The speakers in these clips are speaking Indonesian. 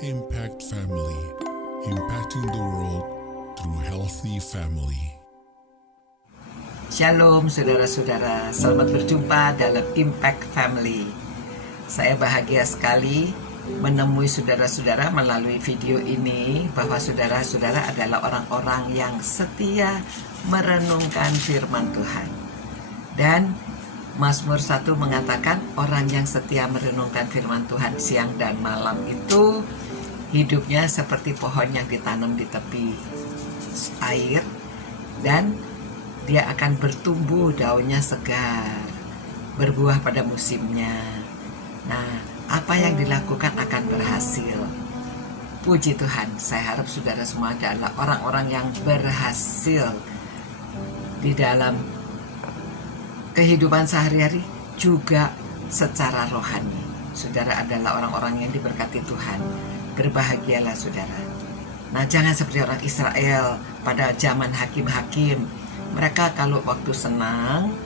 Impact Family, impacting the world through healthy family. Shalom saudara-saudara, selamat berjumpa dalam Impact Family. Saya bahagia sekali menemui saudara-saudara melalui video ini bahwa saudara-saudara adalah orang-orang yang setia merenungkan firman Tuhan. Dan Mazmur 1 mengatakan orang yang setia merenungkan firman Tuhan siang dan malam itu hidupnya seperti pohon yang ditanam di tepi air dan dia akan bertumbuh, daunnya segar, berbuah pada musimnya. Nah, apa yang dilakukan akan berhasil. Puji Tuhan, saya harap saudara semua adalah orang-orang yang berhasil di dalam kehidupan sehari-hari juga secara rohani. Saudara adalah orang-orang yang diberkati Tuhan. Berbahagialah saudara. Nah, jangan seperti orang Israel pada zaman hakim-hakim. Mereka kalau waktu senang,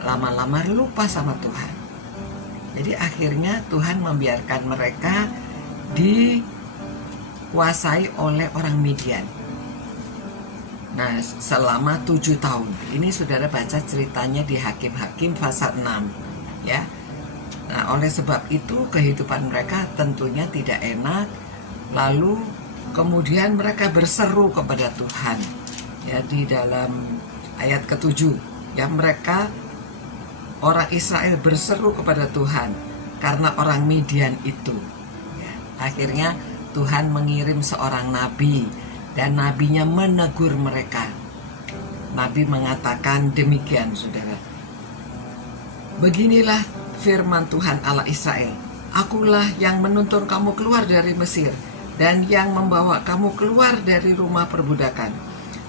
lama-lama lupa sama Tuhan. Jadi akhirnya Tuhan membiarkan mereka dikuasai oleh orang Midian. Nah, selama 7 tahun. Ini saudara baca ceritanya di Hakim-Hakim pasal 6. Ya. Nah, oleh sebab itu kehidupan mereka tentunya tidak enak. Lalu kemudian mereka berseru kepada Tuhan. Ya, di dalam ayat ke-7, ya, mereka orang Israel berseru kepada Tuhan karena orang Midian itu. Ya, akhirnya Tuhan mengirim seorang nabi dan nabinya menegur mereka. Nabi mengatakan demikian, saudara. Beginilah firman Tuhan Allah Israel. Akulah yang menuntun kamu keluar dari Mesir dan yang membawa kamu keluar dari rumah perbudakan.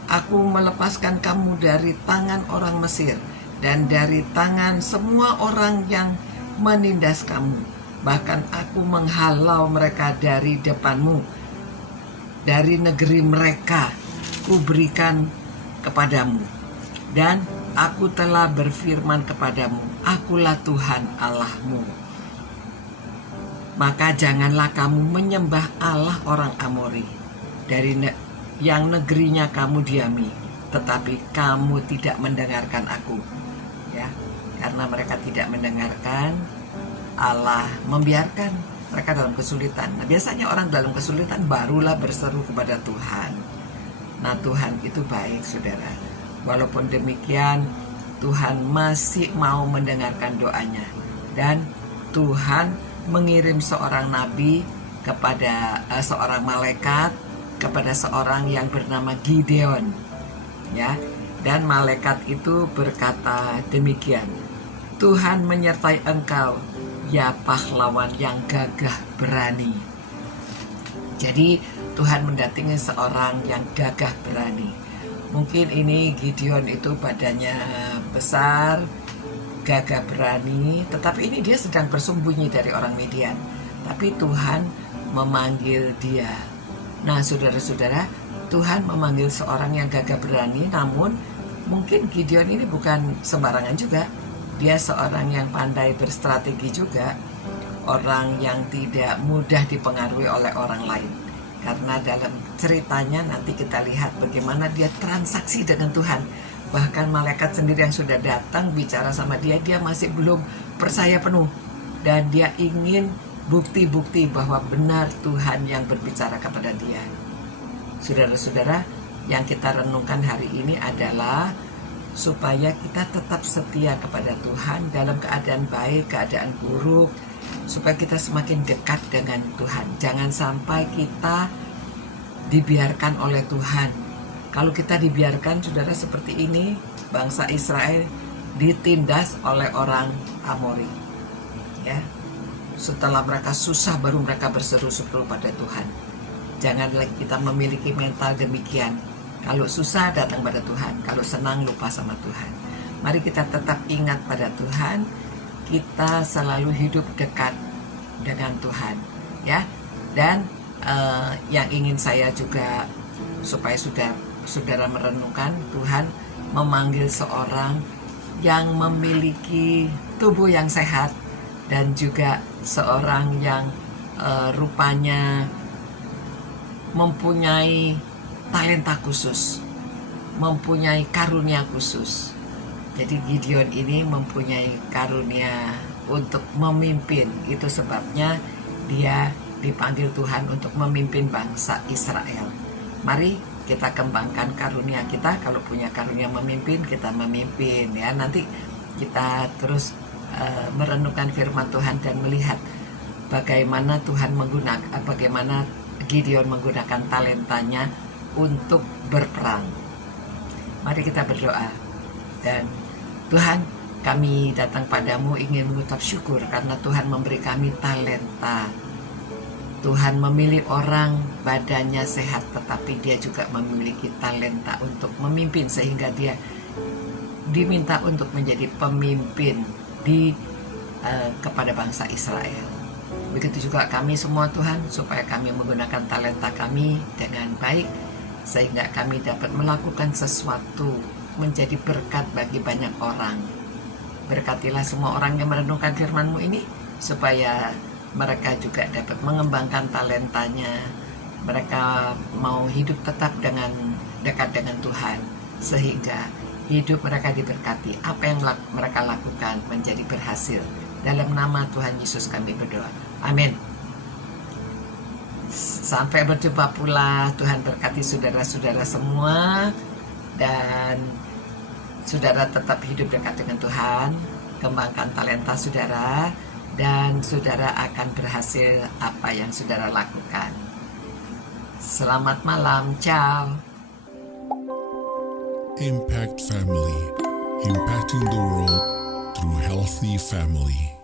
Aku melepaskan kamu dari tangan orang Mesir dan dari tangan semua orang yang menindas kamu. Bahkan aku menghalau mereka dari depanmu. Dari negeri mereka kuberikan kepadamu. Dan aku telah berfirman kepadamu, akulah Tuhan Allahmu. Maka janganlah kamu menyembah Allah orang Amori dari yang negerinya kamu diami, tetapi kamu tidak mendengarkan aku. Ya, karena mereka tidak mendengarkan, Allah membiarkan mereka dalam kesulitan. Nah, biasanya orang dalam kesulitan barulah berseru kepada Tuhan. Nah, Tuhan itu baik, saudara. Walaupun demikian, Tuhan masih mau mendengarkan doanya. Dan Tuhan mengirim seorang nabi kepada seorang malaikat, kepada seorang yang bernama Gideon. Ya, dan malaikat itu berkata demikian, Tuhan menyertai engkau, ya pahlawan yang gagah berani. Jadi Tuhan mendatangi seorang yang gagah berani. Mungkin ini Gideon itu badannya besar, gagah berani, tetapi ini dia sedang bersembunyi dari orang Midian. Tapi Tuhan memanggil dia. Nah, saudara-saudara, Tuhan memanggil seorang yang gagah berani, namun mungkin Gideon ini bukan sembarangan juga. Dia seorang yang pandai berstrategi juga, orang yang tidak mudah dipengaruhi oleh orang lain. Karena dalam ceritanya nanti kita lihat bagaimana dia transaksi dengan Tuhan. Bahkan malaikat sendiri yang sudah datang bicara sama dia, dia masih belum percaya penuh. Dan dia ingin bukti-bukti bahwa benar Tuhan yang berbicara kepada dia. Saudara-saudara, yang kita renungkan hari ini adalah supaya kita tetap setia kepada Tuhan dalam keadaan baik, keadaan buruk, supaya kita semakin dekat dengan Tuhan. Jangan sampai kita dibiarkan oleh Tuhan. Kalau kita dibiarkan, saudara, seperti ini, bangsa Israel ditindas oleh orang Amori. Ya, setelah mereka susah baru mereka berseru-seru pada Tuhan. Janganlah kita memiliki mental demikian. Kalau susah datang pada Tuhan, kalau senang lupa sama Tuhan. Mari kita tetap ingat pada Tuhan. Kita selalu hidup dekat dengan Tuhan, ya. Dan yang ingin saya juga supaya saudara merenungkan, Tuhan memanggil seorang yang memiliki tubuh yang sehat dan juga seorang yang rupanya mempunyai talenta khusus, mempunyai karunia khusus. Jadi Gideon ini mempunyai karunia untuk memimpin. Itu sebabnya dia dipanggil Tuhan untuk memimpin bangsa Israel. Mari kita kembangkan karunia kita. Kalau punya karunia memimpin, kita memimpin ya. Nanti kita terus merenungkan firman Tuhan dan melihat bagaimana bagaimana Gideon menggunakan talentanya untuk berperang. Mari kita berdoa. Dan Tuhan, kami datang padamu ingin mengucap syukur karena Tuhan memberi kami talenta. Tuhan memilih orang badannya sehat, tetapi dia juga memiliki talenta untuk memimpin, sehingga dia diminta untuk menjadi pemimpin kepada bangsa Israel. Begitu juga kami semua Tuhan, supaya kami menggunakan talenta kami dengan baik, sehingga kami dapat melakukan sesuatu menjadi berkat bagi banyak orang. Berkatilah semua orang yang merenungkan firman-Mu ini, supaya mereka juga dapat mengembangkan talentanya. Mereka mau hidup tetap dekat dengan Tuhan, sehingga hidup mereka diberkati. Apa yang mereka lakukan menjadi berhasil. Dalam nama Tuhan Yesus kami berdoa. Amin. Sampai berjumpa pula. Tuhan berkati saudara-saudara semua. Dan saudara tetap hidup dekat dengan Tuhan. Kembangkan talenta saudara. Dan saudara akan berhasil apa yang saudara lakukan. Selamat malam. Ciao. Impact Family, impacting the world through healthy family.